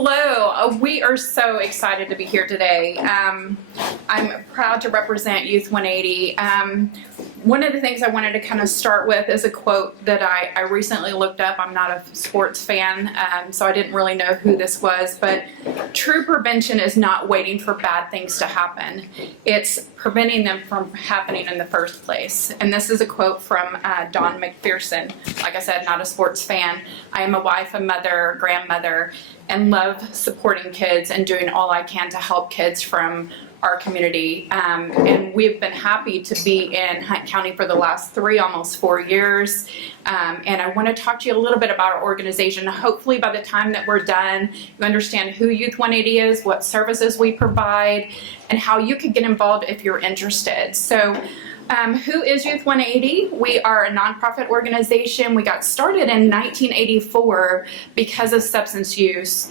Hello, we are so excited to be here today. I'm proud to represent Youth 180. One of the things I wanted to kind of start with is a quote that I recently looked up. I'm not a sports fan, so I didn't really know who this was, but true prevention is not waiting for bad things to happen. It's preventing them from happening in the first place. And this is a quote from Dawn McPherson. Like I said, not a sports fan. I am a wife, a mother, grandmother, and love supporting kids and doing all I can to help kids from our community. And we've been happy to be in Hunt County for the last almost 4 years. And I want to talk to you a little bit about our organization. Hopefully by the time that we're done, you understand who Youth 180 is, what services we provide, and how you can get involved if you're interested. So who is Youth 180? We are a nonprofit organization. We got started in 1984 because of substance use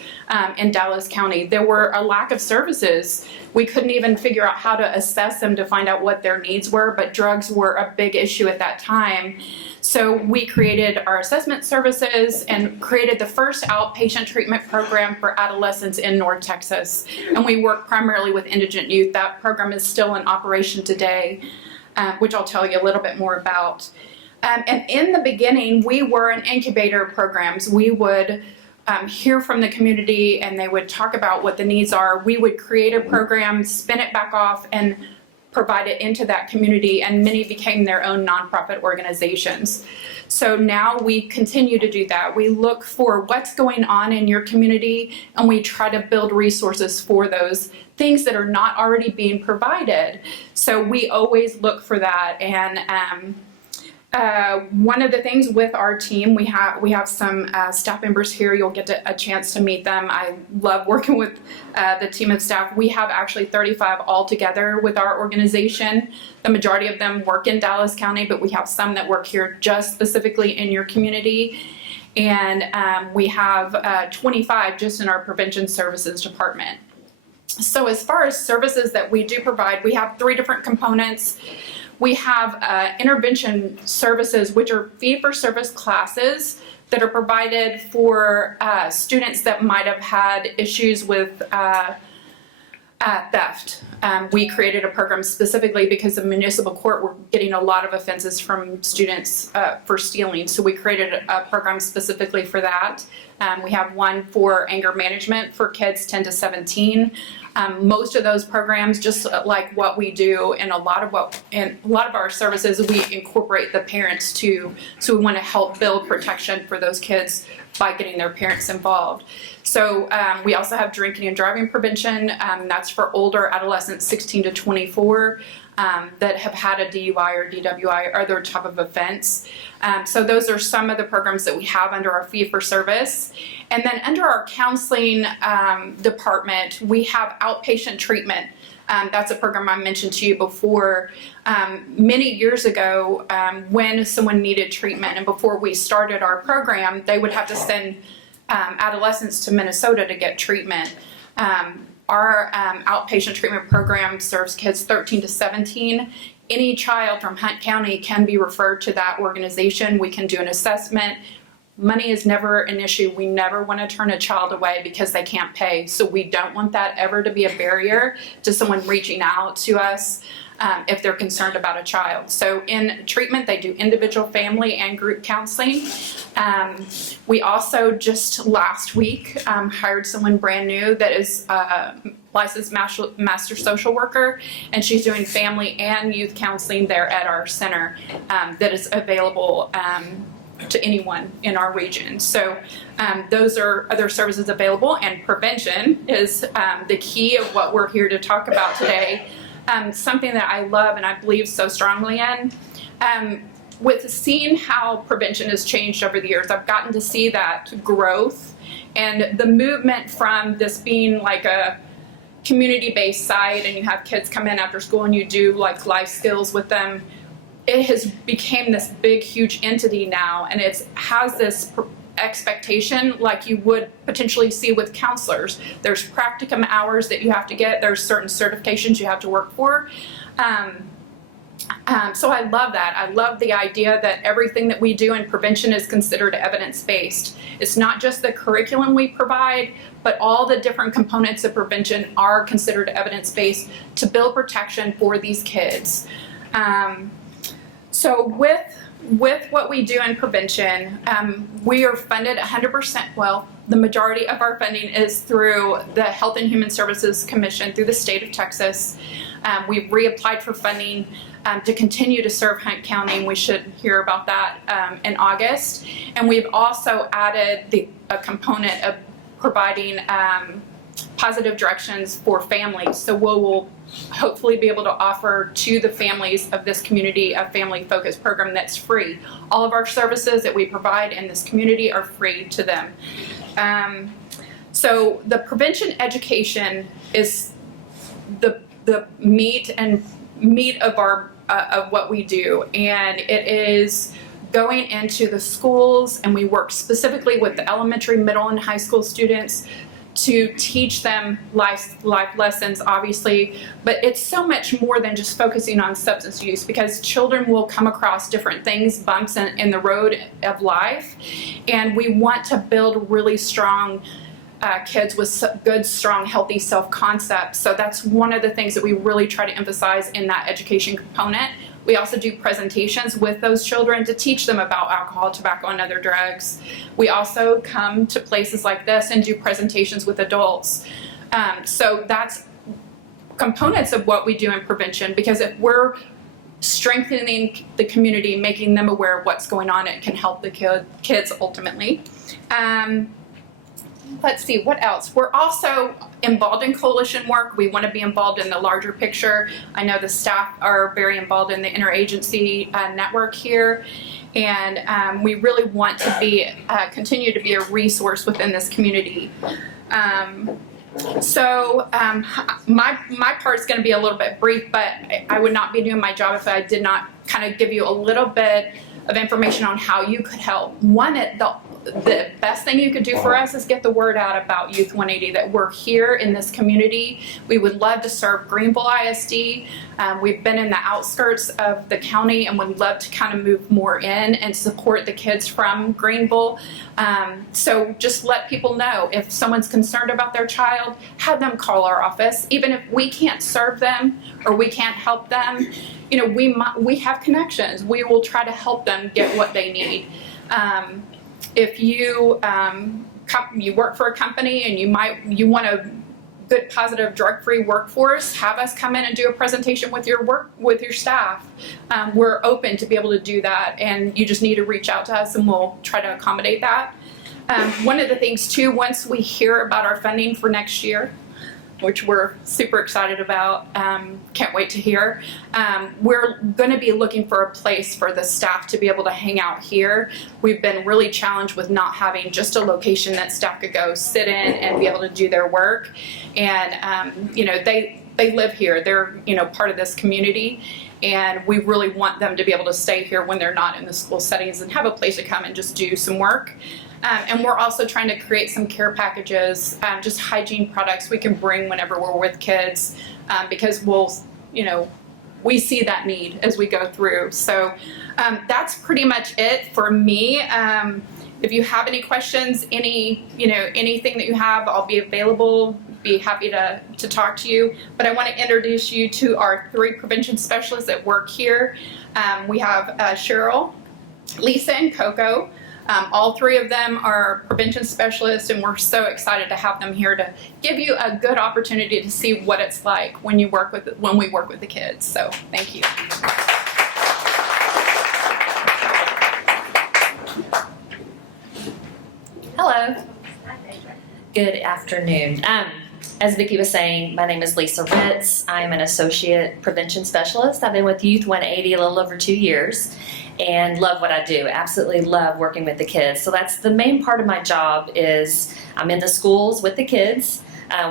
in Dallas County. There were a lack of services. We couldn't even figure out how to assess them to find out what their needs were, but drugs were a big issue at that time. So we created our assessment services and created the first outpatient treatment program for adolescents in North Texas. And we work primarily with indigent youth. That program is still in operation today, which I'll tell you a little bit more about. And in the beginning, we were an incubator programs. We would hear from the community and they would talk about what the needs are. We would create a program, spin it back off, and provide it into that community, and many became their own nonprofit organizations. So now we continue to do that. We look for what's going on in your community and we try to build resources for those things that are not already being provided. So we always look for that. And one of the things with our team, we have some staff members here. You'll get a chance to meet them. I love working with the team of staff. We have actually 35 altogether with our organization. The majority of them work in Dallas County, but we have some that work here just specifically in your community. And we have 25 just in our prevention services department. So as far as services that we do provide, we have 3 different components. We have intervention services, which are fee-for-service classes that are provided for students that might have had issues with theft. We created a program specifically because the municipal court were getting a lot of offenses from students for stealing. So we created a program specifically for that. We have one for anger management for kids 10 to 17. Most of those programs, just like what we do in a lot of our services, we incorporate the parents too. So we want to help build protection for those kids by getting their parents involved. So we also have drinking and driving prevention. That's for older adolescents 16 to 24 that have had a DUI or DWI or other type of offense. So those are some of the programs that we have under our fee-for-service. And then under our counseling department, we have outpatient treatment. That's a program I mentioned to you before. Many years ago, when someone needed treatment and before we started our program, they would have to send adolescents to Minnesota to get treatment. Our outpatient treatment program serves kids 13 to 17. Any child from Hunt County can be referred to that organization. We can do an assessment. Money is never an issue. We never want to turn a child away because they can't pay. So we don't want that ever to be a barrier to someone reaching out to us if they're concerned about a child. So in treatment, they do individual, family, and group counseling. We also just last week hired someone brand new that is licensed master social worker, and she's doing family and youth counseling there at our center that is available to anyone in our region. So those are other services available, and prevention is the key of what we're here to talk about today. Something that I love and I believe so strongly in. With seeing how prevention has changed over the years, I've gotten to see that growth and the movement from this being like a community-based site and you have kids come in after school and you do like life skills with them. It has become this big, huge entity now, and it has this expectation like you would potentially see with counselors. There's practicum hours that you have to get. There's certain certifications you have to work for. So I love that. I love the idea that everything that we do in prevention is considered evidence-based. It's not just the curriculum we provide, but all the different components of prevention are considered evidence-based to build protection for these kids. So with what we do in prevention, we are funded 100%, well, the majority of our funding is through the Health and Human Services Commission through the state of Texas. We've reapplied for funding to continue to serve Hunt County. We should hear about that in August. And we've also added a component of providing positive directions for families. So we'll hopefully be able to offer to the families of this community a family-focused program that's free. All of our services that we provide in this community are free to them. So the prevention education is the meat of our of what we do, and it is going into the schools, and we work specifically with the elementary, middle, and high school students to teach them life lessons, obviously, but it's so much more than just focusing on substance use, because children will come across different things, bumps in the road of life, and we want to build really strong kids with good, strong, healthy self-concept. So that's one of the things that we really try to emphasize in that education component. We also do presentations with those children to teach them about alcohol, tobacco, and other drugs. We also come to places like this and do presentations with adults. So that's components of what we do in prevention, because if we're strengthening the community, making them aware of what's going on, it can help the kids ultimately. Let's see, what else? We're also involved in coalition work. We want to be involved in the larger picture. I know the staff are very involved in the interagency network here, and we really want to be continue to be a resource within this community. My part is going to be a little bit brief, but I would not be doing my job if I did not kind of give you a little bit of information on how you could help. One, the best thing you could do for us is get the word out about Youth 180, that we're here in this community. We would love to serve Greenville ISD. We've been in the outskirts of the county and would love to kind of move more in and support the kids from Greenville. So just let people know, if someone's concerned about their child, have them call our office. Even if we can't serve them or we can't help them, you know, we have connections. We will try to help them get what they need. If you you work for a company and you want a good, positive, drug-free workforce, have us come in and do a presentation with your staff. We're open to be able to do that, and you just need to reach out to us and we'll try to accommodate that. One of the things too, once we hear about our funding for next year, which we're super excited about, can't wait to hear. We're going to be looking for a place for the staff to be able to hang out here. We've been really challenged with not having just a location that staff could go sit in and be able to do their work. And you know, they live here. They're, you know, part of this community, and we really want them to be able to stay here when they're not in the school settings and have a place to come and just do some work. And we're also trying to create some care packages, just hygiene products we can bring whenever we're with kids, because we see that need as we go through. So that's pretty much it for me. If you have any questions, anything that you have, I'll be available. Be happy to talk to you. But I want to introduce you to our 3 prevention specialists that work here. We have Cheryl, Lisa, and Coco. All 3 of them are prevention specialists, and we're so excited to have them here to give you a good opportunity to see what it's like when we work with the kids. So thank you. Hello. Good afternoon. As Vicki was saying, my name is Lisa Ritz. I'm an associate prevention specialist. I've been with Youth 180 a little over 2 years and love what I do. Absolutely love working with the kids. So that's the main part of my job. Is I'm in the schools with the kids.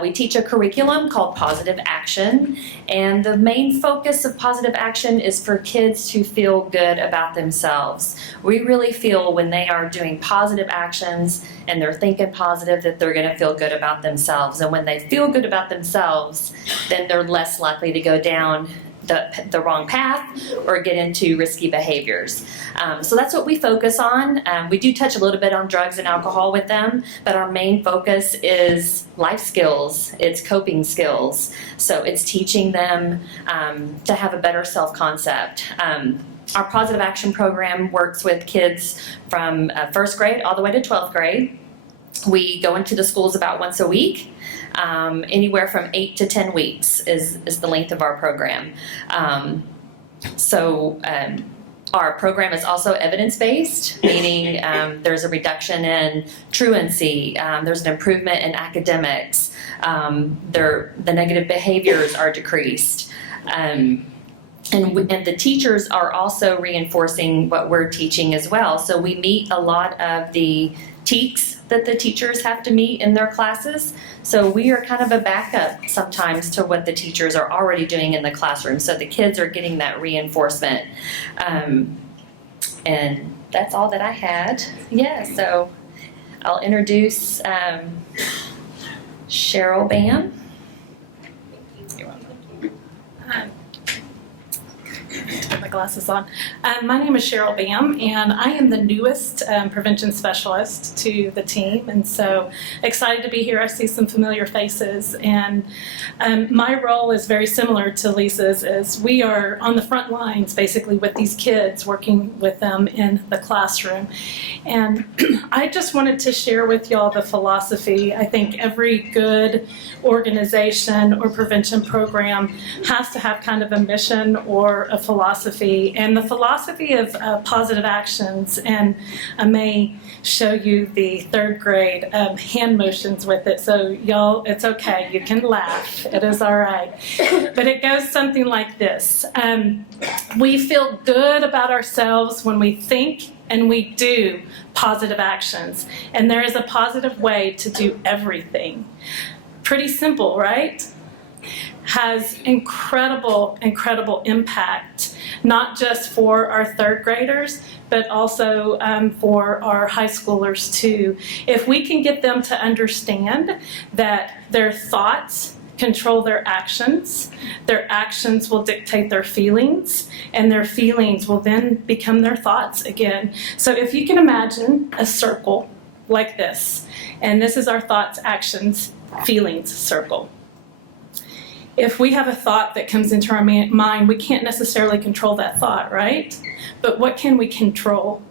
We teach a curriculum called Positive Action, and the main focus of Positive Action is for kids to feel good about themselves. We really feel when they are doing positive actions and they're thinking positive that they're going to feel good about themselves, and when they feel good about themselves, then they're less likely to go down the wrong path or get into risky behaviors. So that's what we focus on. We do touch a little bit on drugs and alcohol with them, but our main focus is life skills, it's coping skills. So it's teaching them to have a better self-concept. Our positive action program works with kids from first grade all the way to 12th grade. We go into the schools about once a week. Anywhere from 8 to 10 weeks is the length of our program. Our program is also evidence-based, meaning there's a reduction in truancy, there's an improvement in academics, the negative behaviors are decreased. And the teachers are also reinforcing what we're teaching as well. So we meet a lot of the TEKS that the teachers have to meet in their classes. So we are kind of a backup sometimes to what the teachers are already doing in the classroom. So the kids are getting that reinforcement. And that's all that I had. Yeah, so I'll introduce Cheryl Bam. Put my glasses on. My name is Cheryl Bam, and I am the newest prevention specialist to the team, and so excited to be here. I see some familiar faces, and my role is very similar to Lisa's, as we are on the front lines basically with these kids, working with them in the classroom. And I just wanted to share with y'all the philosophy. I think every good organization or prevention program has to have kind of a mission or a philosophy, and the philosophy of positive actions, and I may show you the third grade hand motions with it, so y'all, it's okay, you can laugh, it is all right. But it goes something like this. We feel good about ourselves when we think and we do positive actions, and there is a positive way to do everything. Pretty simple, right? Has incredible impact, not just for our third graders, but also for our high schoolers too. If we can get them to understand that their thoughts control their actions will dictate their feelings, and their feelings will then become their thoughts again. So if you can imagine a circle like this, and this is our thoughts, actions, feelings circle. If we have a thought that comes into our mind, we can't necessarily control that thought, right? But what can we control?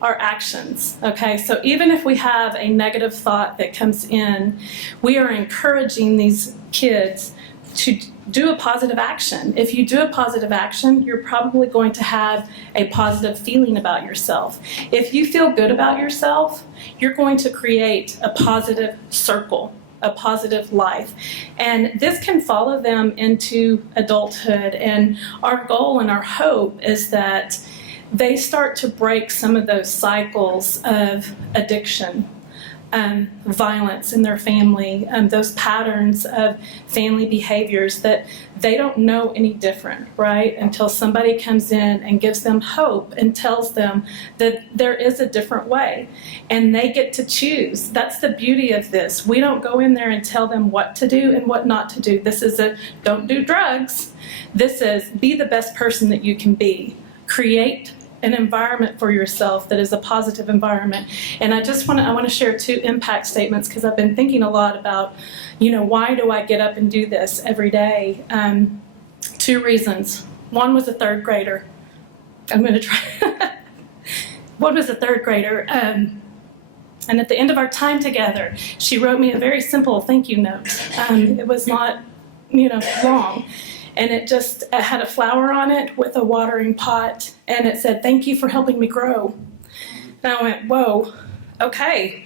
Our actions, okay? So even if we have a negative thought that comes in, we are encouraging these kids to do a positive action. If you do a positive action, you're probably going to have a positive feeling about yourself. If you feel good about yourself, you're going to create a positive circle, a positive life. And this can follow them into adulthood. And our goal and our hope is that they start to break some of those cycles of addiction, violence in their family, those patterns of family behaviors that they don't know any different, right? Until somebody comes in and gives them hope and tells them that there is a different way, and they get to choose. That's the beauty of this. We don't go in there and tell them what to do and what not to do. This is a don't do drugs. This is be the best person that you can be. Create an environment for yourself that is a positive environment. And I want to share two impact statements, because I've been thinking a lot about, why do I get up and do this every day? Two reasons. One was a third grader. I'm going to try. One was a third grader. And at the end of our time together, she wrote me a very simple thank you note. It was not, long. And it had a flower on it with a watering pot, and it said, "Thank you for helping me grow." And I went, whoa, okay,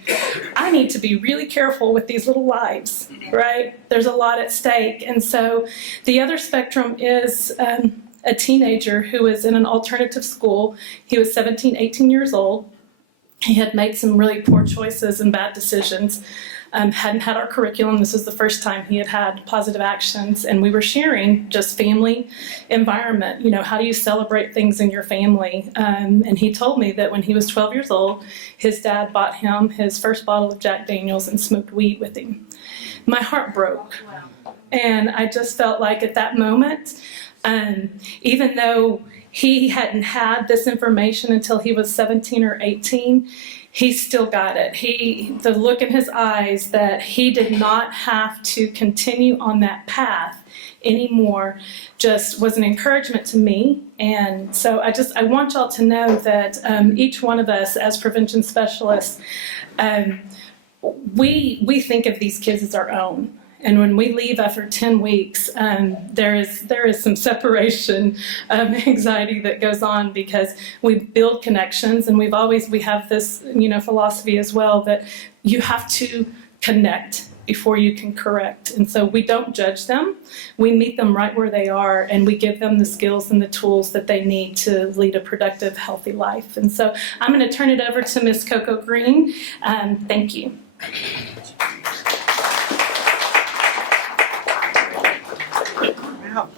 I need to be really careful with these little lives, right? There's a lot at stake. And so the other spectrum is a teenager who was in an alternative school. He was 17, 18 years old. He had made some really poor choices and bad decisions. Hadn't had our curriculum. This was the first time he had had positive actions, and we were sharing just family environment. How do you celebrate things in your family? And he told me that when he was 12 years old, his dad bought him his first bottle of Jack Daniels and smoked weed with him. My heart broke. And I just felt like at that moment, Even though he hadn't had this information until he was 17 or 18, he still got it. The look in his eyes that he did not have to continue on that path anymore just was an encouragement to me. And so I want y'all to know that each one of us as prevention specialists, we think of these kids as our own. And when we leave after 10 weeks, there is some separation anxiety that goes on, because we build connections, and we have this philosophy as well that you have to connect before you can correct. And so we don't judge them. We meet them right where they are, and we give them the skills and the tools that they need to lead a productive, healthy life. And so I'm going to turn it over to Ms. Coco Green. Thank you. Wow,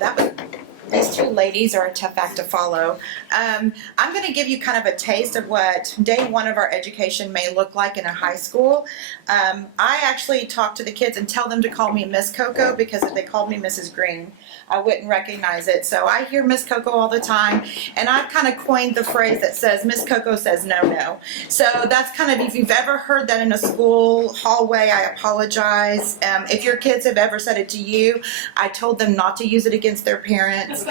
these two ladies are a tough act to follow. I'm going to give you kind of a taste of what day one of our education may look like in a high school. I actually talk to the kids and tell them to call me Miss Coco, because if they called me Mrs. Green, I wouldn't recognize it. So I hear Miss Coco all the time, and I've kind of coined the phrase that says Miss Coco says no, no. So that's kind of, if you've ever heard that in a school hallway, I apologize. If your kids have ever said it to you, I told them not to use it against their parents,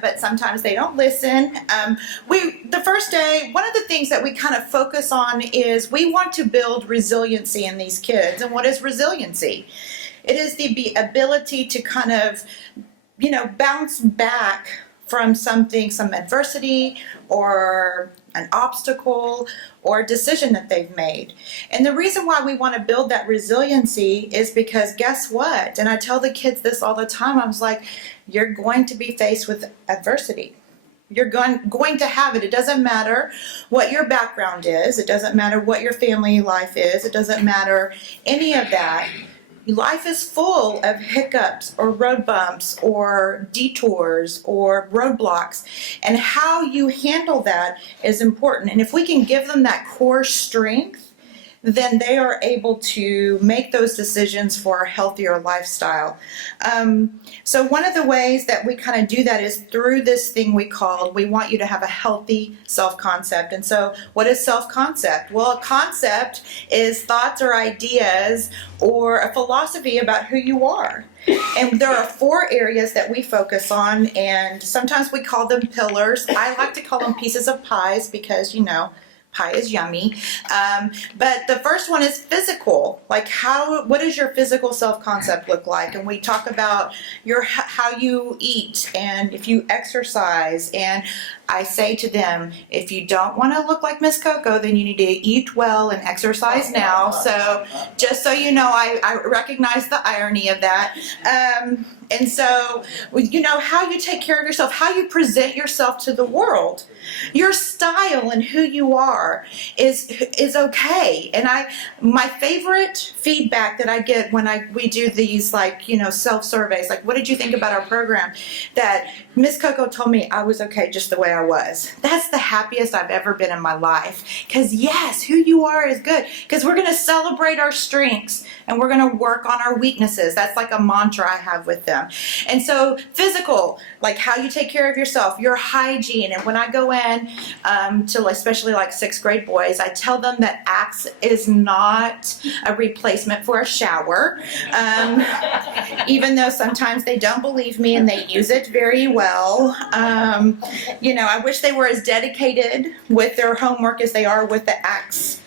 but sometimes they don't listen. The first day, one of the things that we kind of focus on is we want to build resiliency in these kids. And what is resiliency? It is the ability to kind of, bounce back from something, some adversity or an obstacle or a decision that they've made. And the reason why we want to build that resiliency is because guess what? And I tell the kids this all the time. I was like, you're going to be faced with adversity. You're going to have it. It doesn't matter what your background is. It doesn't matter what your family life is. It doesn't matter any of that. Life is full of hiccups or road bumps or detours or roadblocks, and how you handle that is important. And if we can give them that core strength, then they are able to make those decisions for a healthier lifestyle. So one of the ways that we kind of do that is through this thing we want you to have a healthy self-concept. And so what is self-concept? Well, a concept is thoughts or ideas or a philosophy about who you are. And there are 4 areas that we focus on, and sometimes we call them pillars. I like to call them pieces of pies because, pie is yummy. But the first one is physical. Like what does your physical self-concept look like? And we talk about how you eat and if you exercise. And I say to them, if you don't want to look like Miss Coco, then you need to eat well and exercise now. So just so you know, I recognize the irony of that. And so, how you take care of yourself, how you present yourself to the world, your style and who you are is okay. And my favorite feedback that I get when we do these self-surveys, like, what did you think about our program? That Miss Coco told me I was okay just the way I was. That's the happiest I've ever been in my life. Because yes, who you are is good. Because we're going to celebrate our strengths and we're going to work on our weaknesses. That's like a mantra I have with them. And so physical, like how you take care of yourself, your hygiene. And when I go in to especially like 6th grade boys, I tell them that Axe is not a replacement for a shower. Even though sometimes they don't believe me and they use it very well. I wish they were as dedicated with their homework as they are with the Axe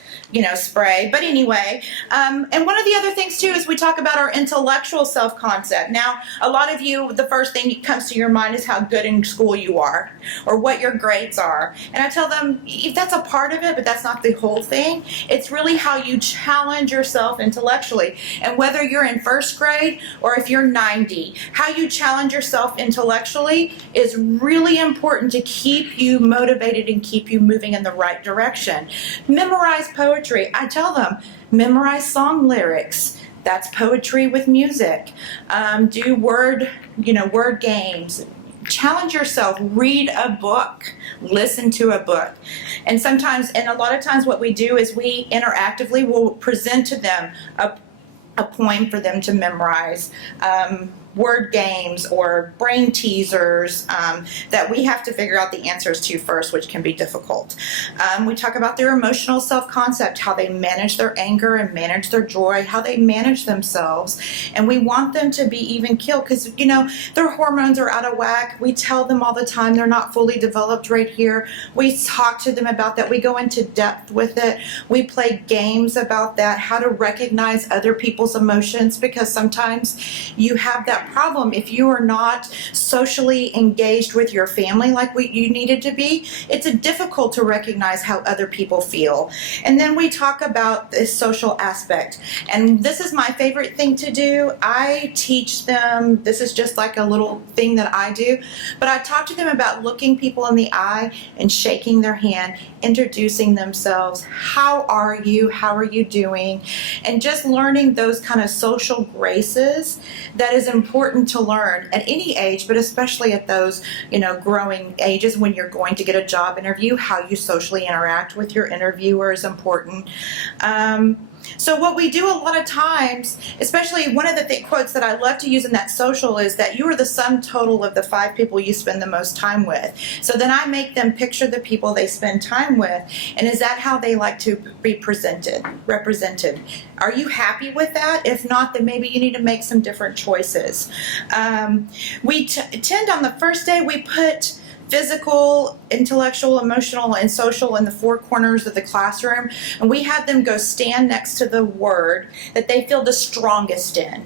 spray. But anyway, and one of the other things too is we talk about our intellectual self-concept. Now, a lot of you, the first thing that comes to your mind is how good in school you are or what your grades are. And I tell them, that's a part of it, but that's not the whole thing. It's really how you challenge yourself intellectually. And whether you're in 1st grade or if you're 90, how you challenge yourself intellectually is really important to keep you motivated and keep you moving in the right direction. Memorize poetry. I tell them, memorize song lyrics. That's poetry with music. Do word games. Challenge yourself. Read a book. Listen to a book. And a lot of times what we do is we interactively will present to them a poem for them to memorize. word games or brain teasers that we have to figure out the answers to first, which can be difficult. We talk about their emotional self-concept, how they manage their anger and manage their joy, how they manage themselves. And we want them to be even keeled because, you know, their hormones are out of whack. We tell them all the time they're not fully developed right here. We talk to them about that. We go into depth with it. We play games about that, how to recognize other people's emotions, because sometimes you have that problem. If you are not socially engaged with your family like you needed to be, it's difficult to recognize how other people feel. And then we talk about this social aspect. And this is my favorite thing to do. I teach them, this is just like a little thing that I do, but I talk to them about looking people in the eye and shaking their hand, introducing themselves. How are you? How are you doing? And just learning those kind of social graces that is important to learn at any age, but especially at those, you know, growing ages when you're going to get a job interview. How you socially interact with your interviewer is important. So what we do a lot of times, especially one of the quotes that I love to use in that social is that you are the sum total of the 5 people you spend the most time with. So then I make them picture the people they spend time with, and is that how they like to be represented? Are you happy with that? If not, then maybe you need to make some different choices. We tend on the first day, we put physical, intellectual, emotional, and social in the 4 corners of the classroom, and we have them go stand next to the word that they feel the strongest in.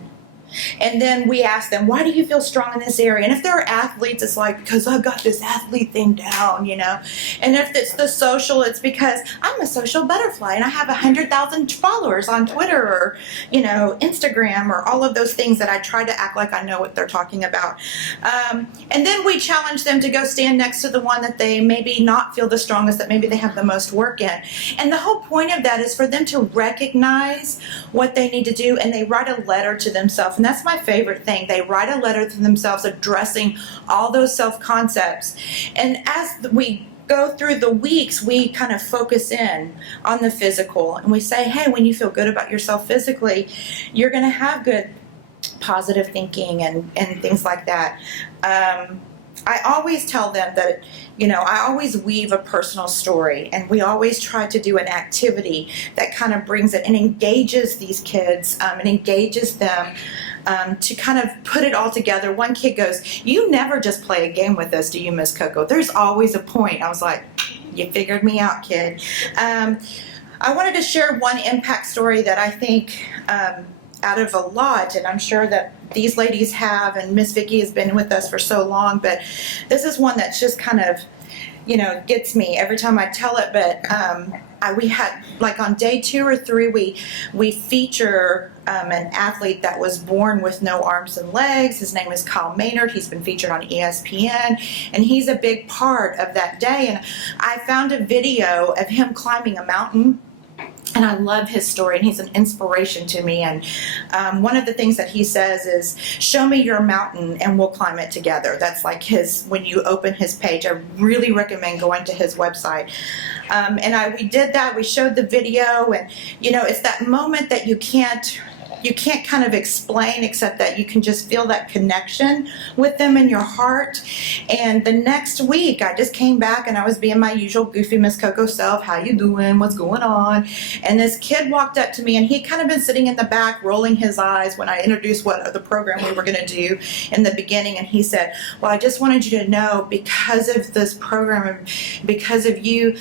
And then we ask them, why do you feel strong in this area? And if they're athletes, it's like, because I've got this athlete thing down, you know. And if it's the social, it's because I'm a social butterfly and I have 100,000 followers on Twitter or, you know, Instagram or all of those things that I try to act like I know what they're talking about. And then we challenge them to go stand next to the one that they maybe not feel the strongest, that maybe they have the most work in. And the whole point of that is for them to recognize what they need to do, and they write a letter to themselves. And that's my favorite thing. They write a letter to themselves addressing all those self-concepts. And as we go through the weeks, we kind of focus in on the physical. And we say, hey, when you feel good about yourself physically, you're going to have good positive thinking and things like that. I always tell them that, you know, I always weave a personal story, and we always try to do an activity that kind of brings it and engages these kids and engages them to kind of put it all together. One kid goes, you never just play a game with us, do you, Miss Coco? There's always a point. I was like, you figured me out, kid. I wanted to share one impact story that I think out of a lot, and I'm sure that these ladies have, and Miss Vicki has been with us for so long, but this is one that's just kind of, you know, gets me every time I tell it. But we had, like on day 2 or 3, we feature an athlete that was born with no arms and legs. His name is Kyle Maynard. He's been featured on ESPN, and he's a big part of that day. And I found a video of him climbing a mountain, and I love his story, and he's an inspiration to me. And one of the things that he says is, show me your mountain and we'll climb it together. That's like his, when you open his page, I really recommend going to his website. And we did that. We showed the video, and, you know, it's that moment that you can't kind of explain, except that you can just feel that connection with them in your heart. And the next week, I just came back and I was being my usual goofy Miss Coco self. How you doing? What's going on? And this kid walked up to me, and he'd kind of been sitting in the back rolling his eyes when I introduced what the program we were going to do in the beginning. And he said, well, I just wanted you to know, because of this program, because of you,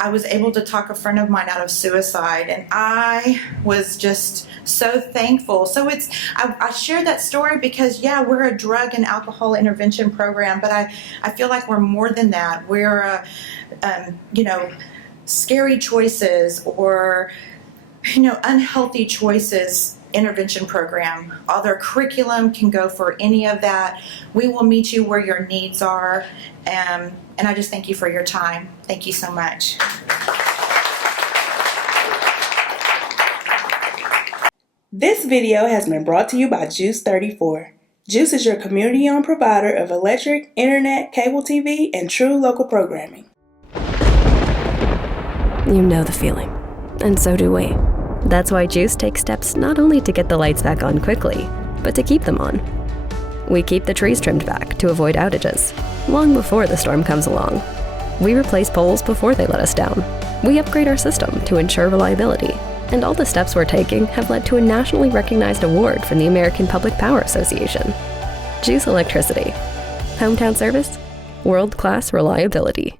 I was able to talk a friend of mine out of suicide, and I was just so thankful. So I share that story because, yeah, we're a drug and alcohol intervention program, but I feel like we're more than that. We're you know, scary choices or, you know, unhealthy choices intervention program. All their curriculum can go for any of that. We will meet you where your needs are. And I just thank you for your time. Thank you so much. This video has been brought to you by Juice 34. Juice is your community-owned provider of electric, internet, cable TV, and true local programming. You know the feeling, and so do we. That's why Juice takes steps not only to get the lights back on quickly, but to keep them on. We keep the trees trimmed back to avoid outages, long before the storm comes along. We replace poles before they let us down. We upgrade our system to ensure reliability. And all the steps we're taking have led to a nationally recognized award from the American Public Power Association. Juice Electricity. Hometown service, world-class reliability.